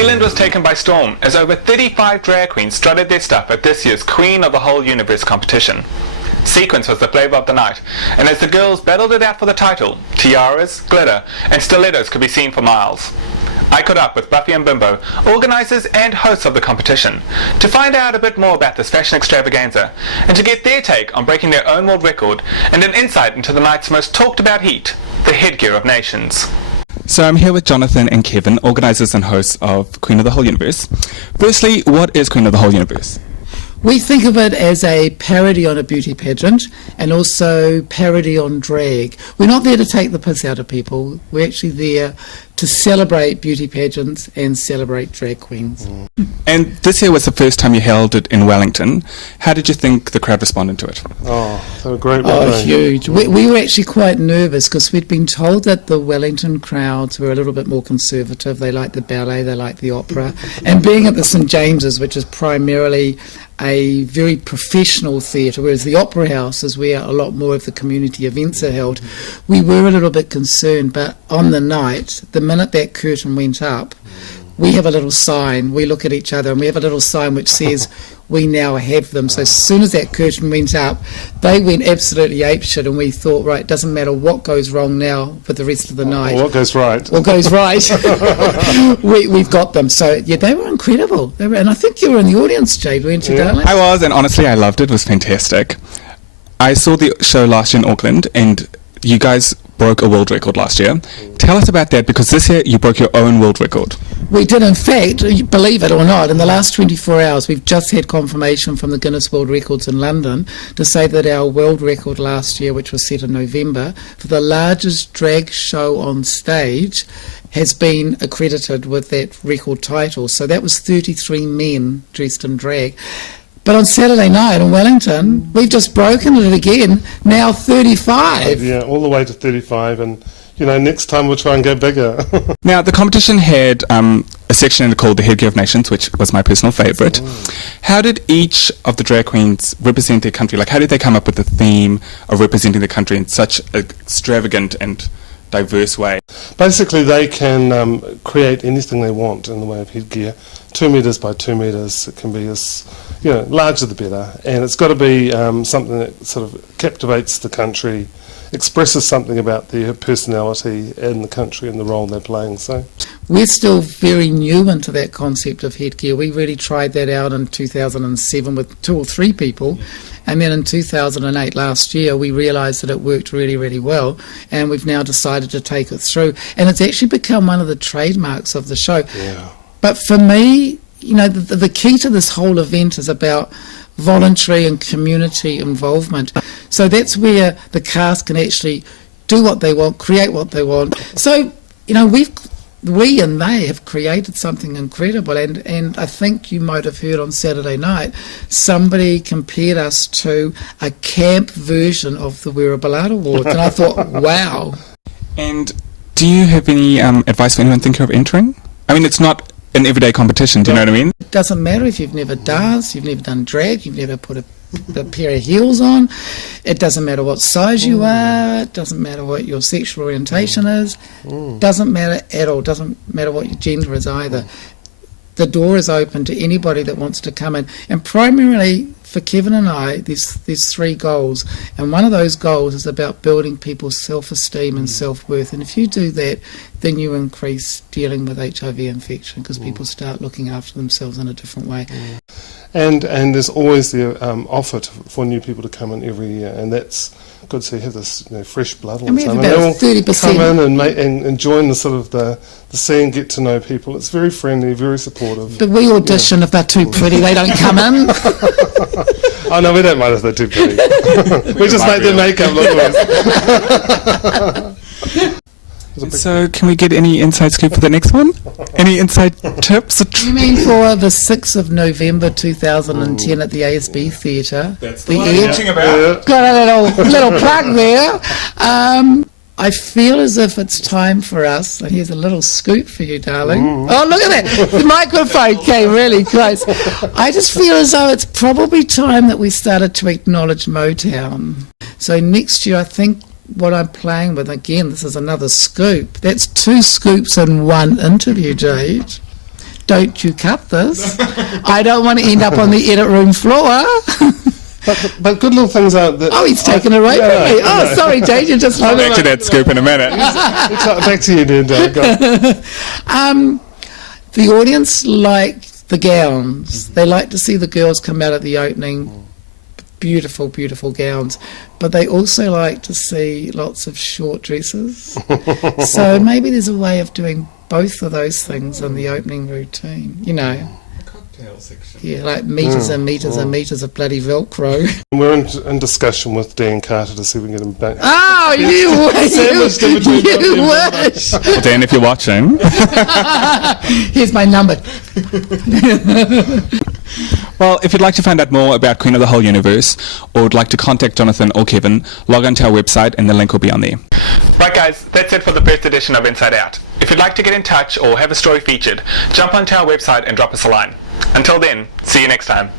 Zealand was taken by storm as over 35 drag queens strutted their stuff at this year's Queen of the Whole Universe competition. Sequence was the flavour of the night, and as the girls battled it out for the title, tiaras, glitter, and stilettos could be seen for miles. I caught up with Buffy and Bimbo, organisers and hosts of the competition, to find out a bit more about this fashion extravaganza, and to get their take on breaking their own world record, and an insight into the night's most talked about heat, the headgear of nations. So I'm here with Jonathan and Kevin, organisers and hosts of Queen of the Whole Universe. Firstly, what is Queen of the Whole Universe? We think of it as a parody on a beauty pageant and also parody on drag. We're not there to take the piss out of people. We're actually there to celebrate beauty pageants and celebrate drag queens. And this year was the first time you held it in Wellington. How did you think the crowd responded to it? Oh, they were great. Oh, huge. We were actually quite nervous because we'd been told that the Wellington crowds were a little bit more conservative. They liked the ballet, they liked the opera. And being at the St James's, which is primarily a very professional theatre, whereas the Opera House is where a lot more of the community events are held, we were a little bit concerned. But on the night, the minute that curtain went up, we have a little sign, we look at each other and we have a little sign which says we now have them. So as soon as that curtain went up, they went absolutely apeshit, and we thought, right, doesn't matter what goes wrong now for the rest of the night. What goes right? What goes right. We've got them. So yeah, they were incredible. And I think you were in the audience, Jade, weren't you, darling? I was, and honestly I loved it. It was fantastic. I saw the show last year in Auckland, and you guys broke a world record last year. Tell us about that, because this year you broke your own world record. We did, in fact, believe it or not, in the last 24 hours we've just had confirmation from the Guinness World Records in London to say that our world record last year, which was set in November, for the largest drag show on stage, has been accredited with that record title. So that was 33 men dressed in drag. But on Saturday night in Wellington, we've just broken it again, now 35. Yeah, all the way to 35, and next time we'll try and go bigger. Now, the competition had a section in it called the Headgear of Nations, which was my personal favourite. How did each of the drag queens represent their country? Like, how did they come up with the theme of representing the country in such an extravagant and diverse way? Basically, they can create anything they want in the way of headgear. 2 metres by 2 metres. It can be as larger the better, and it's got to be something that sort of captivates the country, expresses something about their personality in the country and the role they're playing. So we're still very new into that concept of headgear. We really tried that out in 2007 with 2 or 3 people. And then in 2008, last year, we realised that it worked really, really well, and we've now decided to take it through. And it's actually become one of the trademarks of the show. Yeah. But for me, the key to this whole event is about voluntary and community involvement. So that's where the cast can actually do what they want, create what they want. So, we and they have created something incredible, and I think you might have heard on Saturday night somebody compared us to a camp version of the Wearable Art Awards, and I thought, wow. And do you have any advice for anyone thinking of entering? I mean, it's not an everyday competition, do you know what I mean? It doesn't matter if you've never danced, you've never done drag, you've never put a pair of heels on. It doesn't matter what size you are. It doesn't matter what your sexual orientation is. Doesn't matter at all. Doesn't matter what your gender is either. The door is open to anybody that wants to come in. And primarily for Kevin and I, there's 3 goals. And one of those goals is about building people's self-esteem and self-worth. And if you do that, then you increase dealing with HIV infection, because people start looking after themselves in a different way. And there's always the offer for new people to come in every year, and that's good. So you have this fresh blood all And the we time. have And about they all 30%. come in and join the sort of the scene, get to know people. It's very friendly, very supportive. But we audition if they're too pretty, they don't come in. Oh no, we don't mind if they're too pretty. We just make their makeup look worse. So can we get any inside scoop for the next one? Any inside tips? You mean for the 6th of November 2010 at the ASB Theatre? That's the one I'm talking about. Yeah. Got a little plug there. I feel as if it's time for us, and here's a little scoop for you, darling. Oh, look at that. The microphone came really close. I just feel as though it's probably time that we started to acknowledge Motown. So next year, I think what I'm playing with, again, this is another scoop. That's 2 scoops in one interview, Jade. don't you cut this. I don't want to end up on the edit room floor. But good little things are that... Oh, he's taken away from me. Oh, sorry, Jade, you just... I'll back to that scoop in a minute. Back to you, then. The audience like the gowns. They like to see the girls come out at the opening. Beautiful, beautiful gowns. But they also like to see lots of short dresses. So maybe there's a way of doing both of those things in the opening routine, you know. Yeah, like meters and meters and meters of bloody Velcro. We're in discussion with Dan Carter to see if we can get him back. Oh, you wish! Well, Dan, if you're watching. Here's my number. Well, if you'd like to find out more about Queen of the Whole Universe, or would like to contact Jonathan or Kevin, log on to our website and the link will be on there. Right guys, that's it for the first edition of Inside Out. If you'd like to get in touch or have a story featured, jump onto our website and drop us a line. Until then, see you next time.